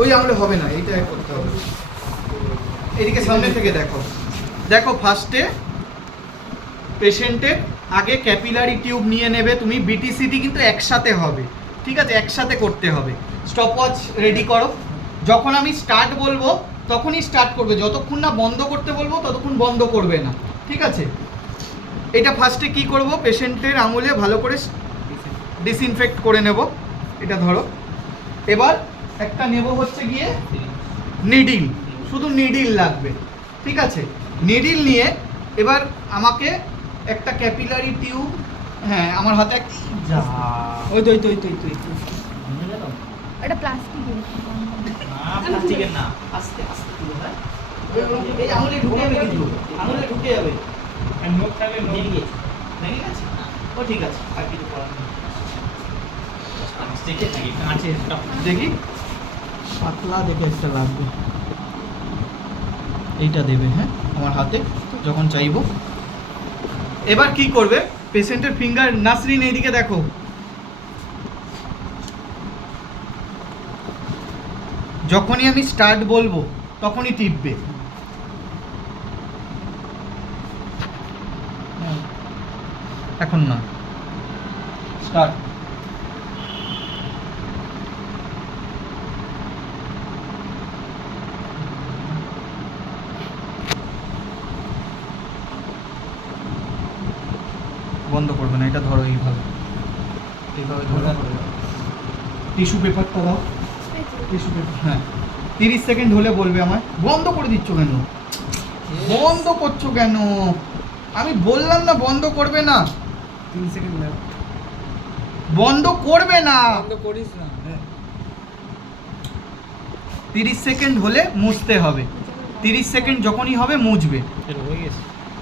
ওই আঙুলে হবে না, এইটা করতে হবে। এদিকে সামনে থেকে দেখো, দেখো ফার্স্টে পেশেন্টের আগে ক্যাপিলারি টিউব নিয়ে নেবে তুমি। বিটিসিটি কিন্তু একসাথে হবে, ঠিক আছে, একসাথে করতে হবে। স্টপওয়াচ রেডি করো, যখন আমি স্টার্ট বলবো তখনই স্টার্ট করবে, যতক্ষণ না বন্ধ করতে বলবো ততক্ষণ বন্ধ করবে না, ঠিক আছে। এটা ফার্স্টে কি করব, পেশেন্টের আঙুলে ভালো করে ডিসইনফেক্ট করে নেব। এটা ধরো, এবার একটা নেব হচ্ছে গিয়ে নিডিল, শুধু নিডিল লাগবে, ঠিক আছে। নিডিল নিয়ে এবার আমাকে একটা ক্যাপিলারি টিউব, হ্যাঁ আমার হাতে যা ওই তো এটা প্লাস্টিকের প্লাস্টিকের না, আস্তে আস্তে তুলো, হ্যাঁ এই আঙুলে ঢুকে যাবে, কিন্তু আঙুলে ঢুকে যাবে, নোক থাকলে ভেঙে গেছে, ভেঙে গেছে, ও ঠিক আছে, আর কিছু করার নেই। দেখি পাতলা দেখে একটা লাগবে, এইটা দেবে, হ্যাঁ আমার হাতে যখন চাইবো। এবার কি করবে, পেশেন্টের ফিঙ্গার, নাসরিন এইদিকে দেখো, যখনই আমি স্টার্ট বলবো তখনই টিপবে। এখন না, স্টার্ট। বন্ধ করবে না, এটা ধরো এইভাবে, এইভাবে ধরে টিস্যু পেপারটা দাও, টিস্যু পেপার, হ্যাঁ 30 সেকেন্ড হলে বলবে আমায়। বন্ধ করে দিচ্ছ কেন, বন্ধ করছো কেন, আমি বললাম না বন্ধ করবে না, 3 সেকেন্ড লেফট। বন্ধ করবে না, বন্ধ করিস না। 30 সেকেন্ড হলে মুছতে হবে, 30 সেকেন্ড যখনই হবে মুছবে। হয়ে গেছে।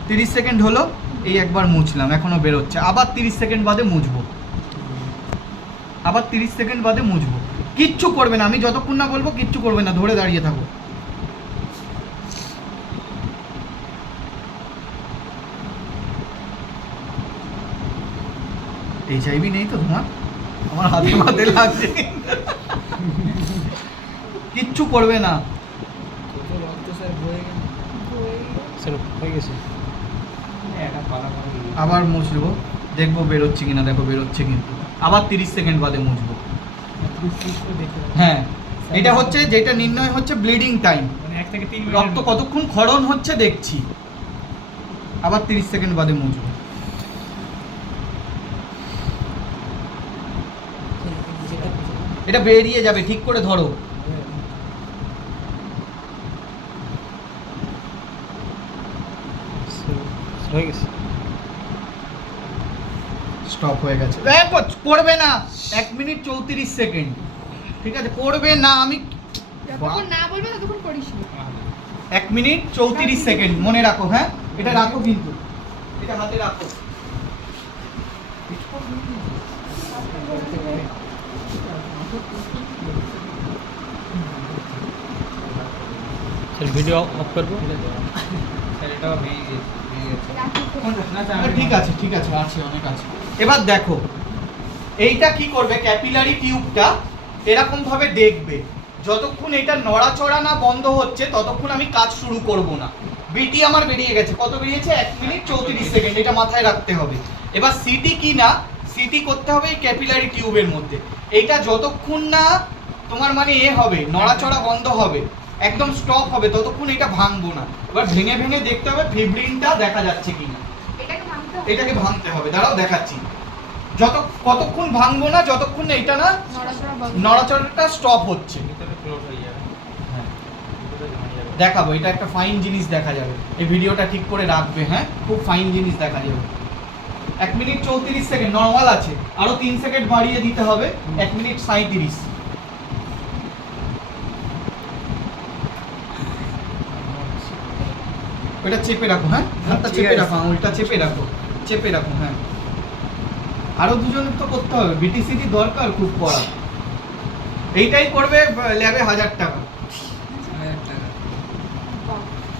30 সেকেন্ড হলো, এই একবার মুছলাম, এখনো বেরোচ্ছে, আবার 30 সেকেন্ড বাদে মুছবো, আবার 30 সেকেন্ড বাদে মুছবো। কিচ্ছু করবে না, আমি যতক্ষণ না বলবো কিচ্ছু করবে না, ধরে দাঁড়িয়ে থাকো। এইচআইভি নেই তো তোমার? আমার হাতে হাতে লাগছে, কিচ্ছু করবে না। কত রক্ত স্যার বয়ে গেল। স্যার হয়ে গেছে। এটা পালা পালা। আবার মুছবো, দেখবো বেরোচ্ছে কিনা, দেখো বেরোচ্ছে কিন্তু, আবার 30 সেকেন্ড বাদে মুছবো। হ্যাঁ, এটা হচ্ছে যেটা নির্ণয় হচ্ছে ব্লিডিং টাইম, মানে 1 থেকে 3 মিনিট রক্ত কতক্ষণ ক্ষরণ হচ্ছে দেখছি। আবার 30 সেকেন্ড বাদে মুছবো। এটা বেরিয়ে যাবে, ঠিক করে ধরো। হয়ে গেছে। স্টপ হয়ে গেছে, পড়বে না, 1 মিনিট 34 সেকেন্ড, ঠিক আছে, পড়বে না। আমি যতক্ষণ না বলবে ততক্ষণ করিস না। 1 মিনিট 34 সেকেন্ড মনে রাখো, হ্যাঁ এটা রাখো, কিন্তু এটা হাতে রাখো। স্যার ভিডিও অফ করবো। স্যার এটাও ভেঙে গেছে। ঠিক আছে, ঠিক আছে, আছে, অনেক আছে। এবার দেখো এইটা কি করবে, ক্যাপিলারি টিউবটা এরকম ভাবে দেখবে, যতক্ষণ এটা নড়াচড়া না বন্ধ হচ্ছে ততক্ষণ আমি কাজ শুরু করব না। বিটি আমার বেরিয়ে গেছে, কত বেরিয়েছে, 1 মিনিট 34 সেকেন্ড, এটা মাথায় রাখতে হবে। এবার সিটি কি না, সিটি করতে হবে এই ক্যাপিলারি টিউবের মধ্যে। এইটা যতক্ষণ না তোমার মানে হবে, নড়াচড়া বন্ধ হবে, একদম স্টপ হবে, ততক্ষণ এটা ভাঙবো না। এবার ভেঙে ভেঙে দেখতে হবে ফিব্রিনটা দেখা যাচ্ছে কিনা, এটাকে ভাঙতে হবে। দাঁড়াও দেখাচ্ছি, কতক্ষণ ভাঙবো না যতক্ষণ না এটা না নড়াচড়াটা স্টপ হচ্ছে। দেখাবো, এটা একটা ফাইন জিনিস দেখা যাবে, এই ভিডিওটা ঠিক করে রাখবে, হ্যাঁ খুব ফাইন জিনিস দেখা যাবে। 1 মিনিট 34 সেকেন্ড নর্মাল আছে, আরো 3 সেকেন্ড বাড়িয়ে দিতে হবে, 1 মিনিট 37। ওটা চেপে রাখো, হ্যাঁ হাতটা চেপে রাখো, আঙুলটা চেপে রাখো, চেপে রাখো, হ্যাঁ। আরো দুজনের তো করতে হবে, বিটিসিটি দরকার খুব পড়া। এইটাই করবে ল্যাবে 1000 টাকা।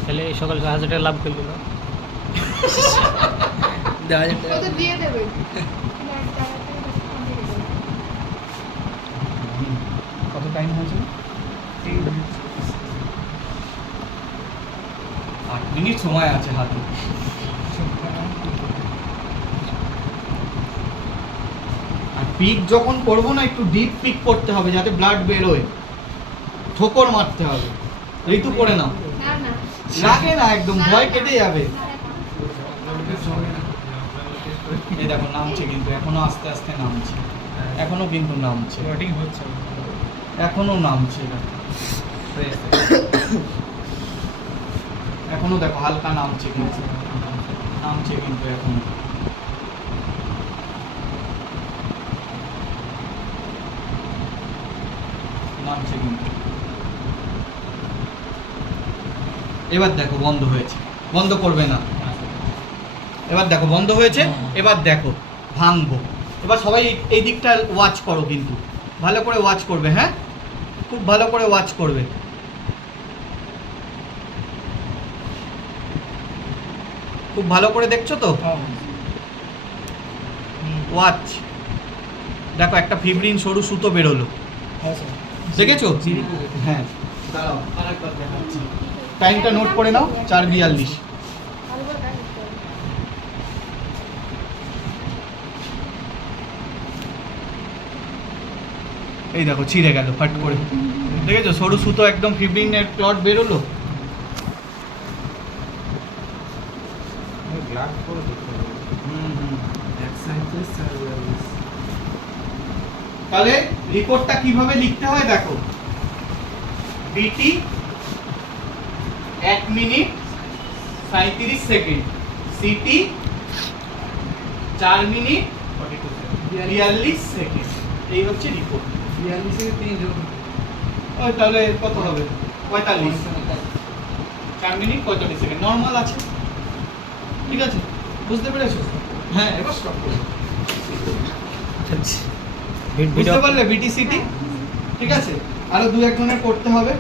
তাহলে এই সকাল 1000 টাকা লাভ করলি না? কত দিয়ে দেবে? কত টাইম হয়েছে? মিনিট সময় আছে হাতে। আর পিক যখন করবো না একটু ডিপ পিক করতে হবে যাতে ব্লাড বেরোয়, ঠোকর মারতে হবে। ঋতু করে নাও, না না লাগে না একদম, ভয় কেটে যাবে। এই দেখো নামছে কিন্তু, এখনো আস্তে আস্তে নামছে, এখনো কিন্তু নামছে, ব্লটিং হচ্ছে এখনো নামছে, এখনো দেখো হালকা নামছে কিন্তু, নামছে কিন্তু এখনো। নামছে কিন্তু। এবার দেখো বন্ধ হয়েছে, বন্ধ করবে না। এবার দেখো বন্ধ হয়েছে, এবার দেখো ভাঙবো। এবার সবাই এই দিকটা ওয়াচ করো, কিন্তু ভালো করে ওয়াচ করবে, হ্যাঁ খুব ভালো করে ওয়াচ করবে। খুব ভালো করে দেখছো তো, ওয়াচ। দেখো একটা ফিব্রিন সরু সুতো বেরোলো, হ্যাঁ স্যার দেখেছো? হ্যাঁ দাঁড়াও আরেকবার দেখাচ্ছি। টাইমটা নোট করে নাও, 4:42। আরেকবার দেখো। এই দেখো ছিঁড়ে গেল ফাট করে, দেখেছো? সরু সুতো একদম ফিব্রিনের ক্লট বেরোলো। গ্লাভ করে দেখতে হবে তাহলে রিপোর্টটা কিভাবে লিখতে হয় দেখো, বিটি 1 minute 37 second, city 4 minute 42 second, এই হচ্ছে রিপোর্ট। 42 থেকে 3 যোগ ওই তাহলে কত হবে? 45, 4 মিনিট 45 সেকেন্ড নর্মাল আছে, ঠিক আছে? বুঝতে পেরেছো? হ্যাঁ এবার স্টপ করো। বুঝতে পারলে বিটিসিটি? ঠিক আছে, আরো 2-1 জনের করতে হবে।